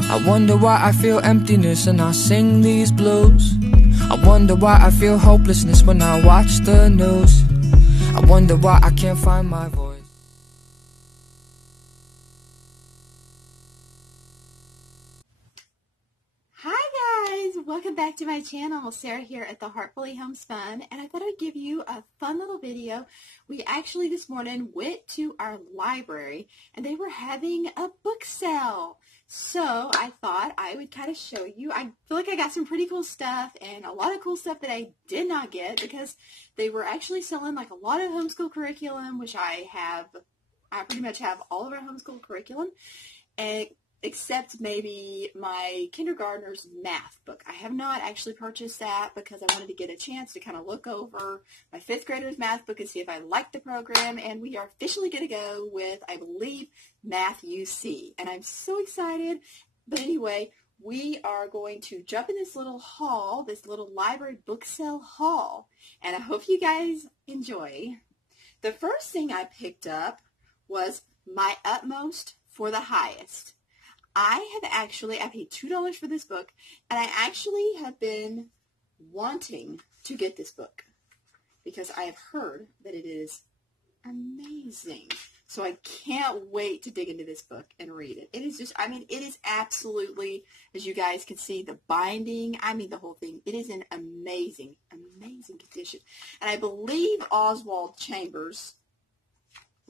I wonder why I feel emptiness and I sing these blues. I wonder why I feel hopelessness when I watch the news. I wonder why I can't find my voice. Hi guys, welcome back to my channel. Sarah here at the Heartfully Homespun, and I thought I'd give you a fun little video. We actually this morning went to our library and they were having a book sale. So I thought I would kind of show you. I feel like I got some pretty cool stuff and a lot of cool stuff that I did not get because they were actually selling like a lot of homeschool curriculum, which I have. I pretty much have all of our homeschool curriculum, and except maybe my kindergartner's math book. I have not actually purchased that because I wanted to get a chance to kind of look over my 5th grader's math book and see if I like the program. And we are officially going to go with, I believe, Math UC. And I'm so excited. But anyway, we are going to jump in this little hall, this little library book sale hall. And I hope you guys enjoy. The first thing I picked up was My Utmost for the Highest. I paid $2 for this book, and I actually have been wanting to get this book because I have heard that it is amazing. So I can't wait to dig into this book and read it. It is just, it is absolutely, as you guys can see, the binding, the whole thing. It is in amazing, amazing condition. And I believe Oswald Chambers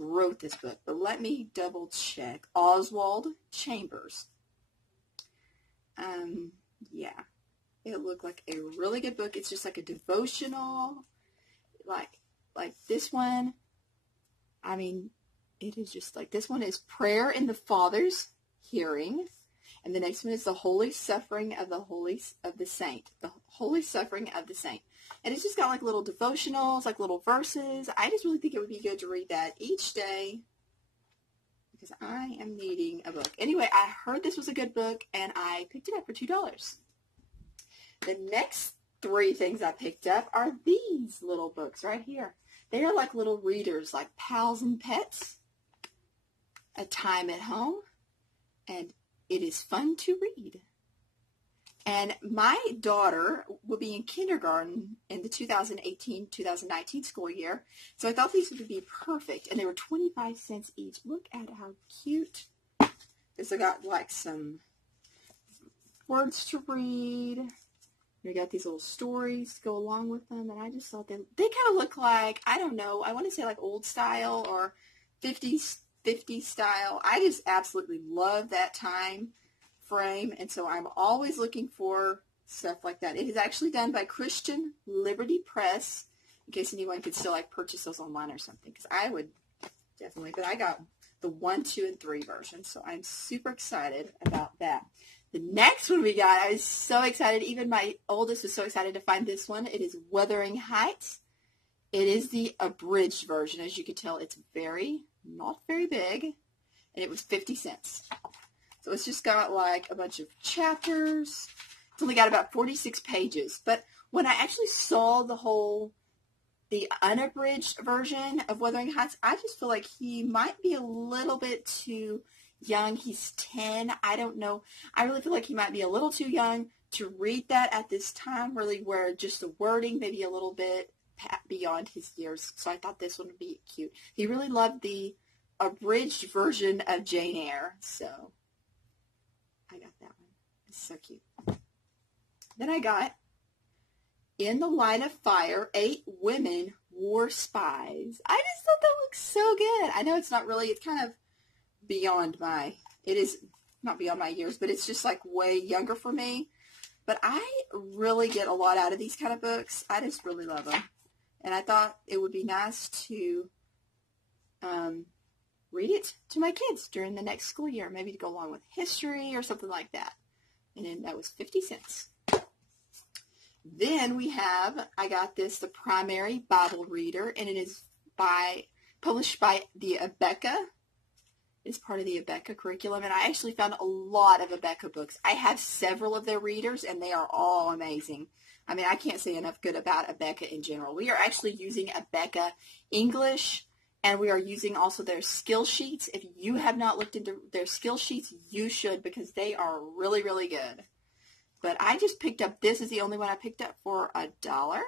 wrote this book, but let me double check. Oswald Chambers. Yeah, it looked like a really good book. It's just like a devotional, like this one. It is just like, this one is Prayer in the Father's Hearing, and the next one is The Holy Suffering of the Saint. The Holy Suffering of the Saint. And it's just got like little devotionals, like little verses. I just really think it would be good to read that each day because I am needing a book. Anyway, I heard this was a good book and I picked it up for $2. The next 3 things I picked up are these little books right here. They are like little readers, like Pals and Pets, A Time at Home, and It Is Fun to Read. And my daughter will be in kindergarten in the 2018-2019 school year. So I thought these would be perfect. And they were 25 cents each. Look at how cute. Because I got like some words to read. We got these little stories to go along with them. And I just thought they kind of look like, I don't know, I want to say like old style or 50s style. I just absolutely love that time frame, and so I'm always looking for stuff like that. It is actually done by Christian Liberty Press, in case anyone could still like purchase those online or something, because I would definitely, but I got the 1, 2, and 3 version, so I'm super excited about that. The next one we got, I was so excited, even my oldest was so excited to find this one. It is Wuthering Heights. It is the abridged version. As you can tell, it's not very big, and it was 50 cents. So it's just got like a bunch of chapters. It's only got about 46 pages. But when I actually saw the unabridged version of Wuthering Heights, I just feel like he might be a little bit too young. He's 10. I don't know. I really feel like he might be a little too young to read that at this time, really, where just the wording maybe a little bit beyond his years. So I thought this one would be cute. He really loved the abridged version of Jane Eyre, so I got that one. It's so cute. Then I got In the Line of Fire, 8 Women War Spies. I just thought that looked so good. I know it's not really, it's kind of beyond it is not beyond my years, but it's just like way younger for me. But I really get a lot out of these kind of books. I just really love them. And I thought it would be nice to read it to my kids during the next school year, maybe to go along with history or something like that. And then that was 50 cents. Then I got this, the Primary Bible Reader, and it is published by the Abeka. It's part of the Abeka curriculum, and I actually found a lot of Abeka books. I have several of their readers, and they are all amazing. I can't say enough good about Abeka in general. We are actually using Abeka English And we are using also their skill sheets. If you have not looked into their skill sheets, you should, because they are really, really good. But I just picked up, this is the only one I picked up for $1.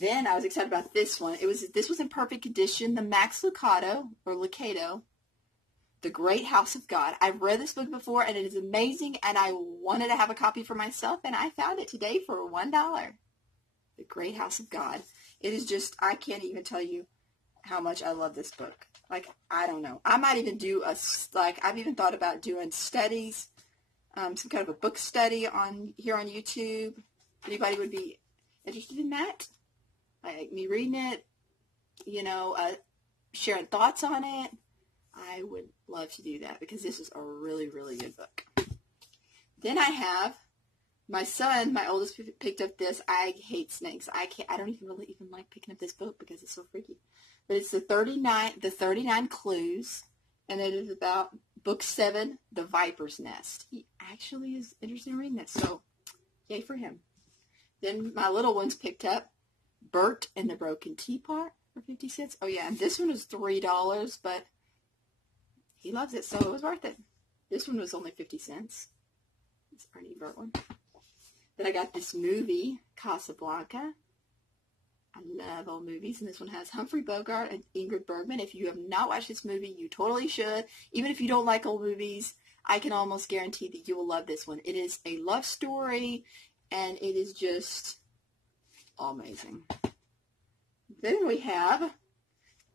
Then I was excited about this one. This was in perfect condition, the Max Lucado, or Lucado, The Great House of God. I've read this book before, and it is amazing, and I wanted to have a copy for myself, and I found it today for $1. The Great House of God. It is just, I can't even tell you how much I love this book. Like, I don't know. I might even do I've even thought about doing studies, some kind of a book study here on YouTube. Anybody would be interested in that? Like me reading it, sharing thoughts on it. I would love to do that because this is a really, really good book. Then I have my son, my oldest, picked up this. I hate snakes. I don't even really like picking up this book because it's so freaky. But it's the 39 Clues, and it is about book 7, The Viper's Nest. He actually is interested in reading this, so yay for him. Then my little ones picked up Bert and the Broken Teapot for 50 cents. Oh yeah, and this one was $3, but he loves it, so it was worth it. This one was only 50 cents. It's Ernie Bert one. Then I got this movie, Casablanca. I love old movies, and this one has Humphrey Bogart and Ingrid Bergman. If you have not watched this movie, you totally should. Even if you don't like old movies, I can almost guarantee that you will love this one. It is a love story, and it is just amazing. Then we have,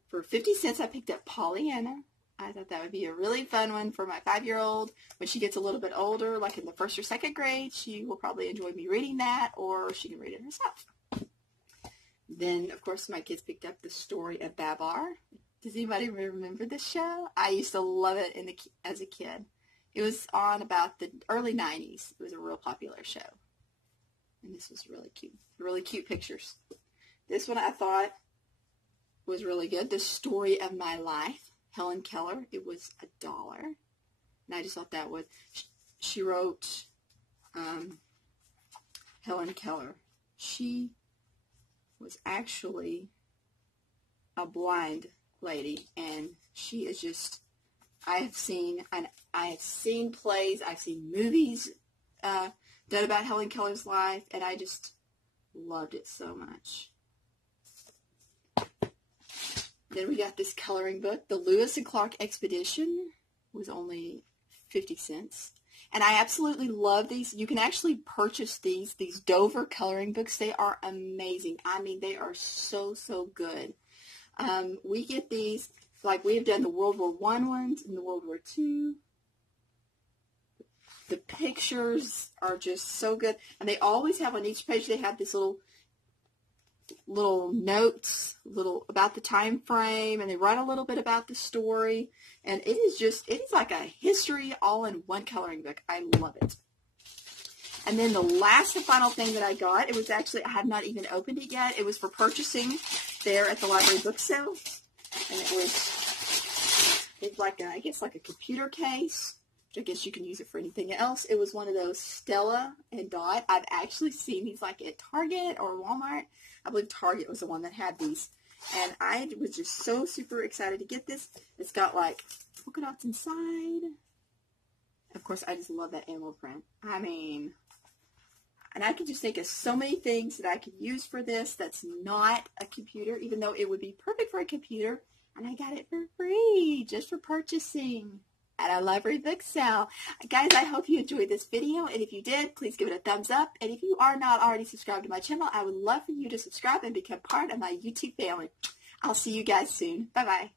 for 50 cents, I picked up Pollyanna. I thought that would be a really fun one for my 5-year-old. When she gets a little bit older, like in the 1st or 2nd grade, she will probably enjoy me reading that, or she can read it herself. Then, of course, my kids picked up The Story of Babar. Does anybody remember this show? I used to love it as a kid. It was on about the early 90s. It was a real popular show. And this was really cute. Really cute pictures. This one I thought was really good. The Story of My Life. Helen Keller. It was $1. And I just thought that was... She wrote... Helen Keller. She was actually a blind lady, and she is just... I have seen plays, I've seen movies done about Helen Keller's life, and I just loved it so much. Then we got this coloring book. The Lewis and Clark Expedition was only 50 cents. And I absolutely love these. You can actually purchase these Dover coloring books. They are amazing. I mean, they are so, so good. We get these, like we have done the World War I ones and the World War II. The pictures are just so good. And they always have on each page, they have this little notes, about the time frame, and they write a little bit about the story, and it is like a history all in one coloring book. I love it. And then the last and final thing that I got, it was actually, I have not even opened it yet. It was for purchasing there at the library book sale, and it's like I guess like a computer case. I guess you can use it for anything else. It was one of those Stella and Dot. I've actually seen these like at Target or Walmart. I believe Target was the one that had these. And I was just so super excited to get this. It's got like polka dots inside. Of course, I just love that animal print. I mean, and I could just think of so many things that I could use for this that's not a computer, even though it would be perfect for a computer. And I got it for free just for purchasing at a library book sale. Guys, I hope you enjoyed this video, and if you did, please give it a thumbs up. And if you are not already subscribed to my channel, I would love for you to subscribe and become part of my YouTube family. I'll see you guys soon. Bye-bye.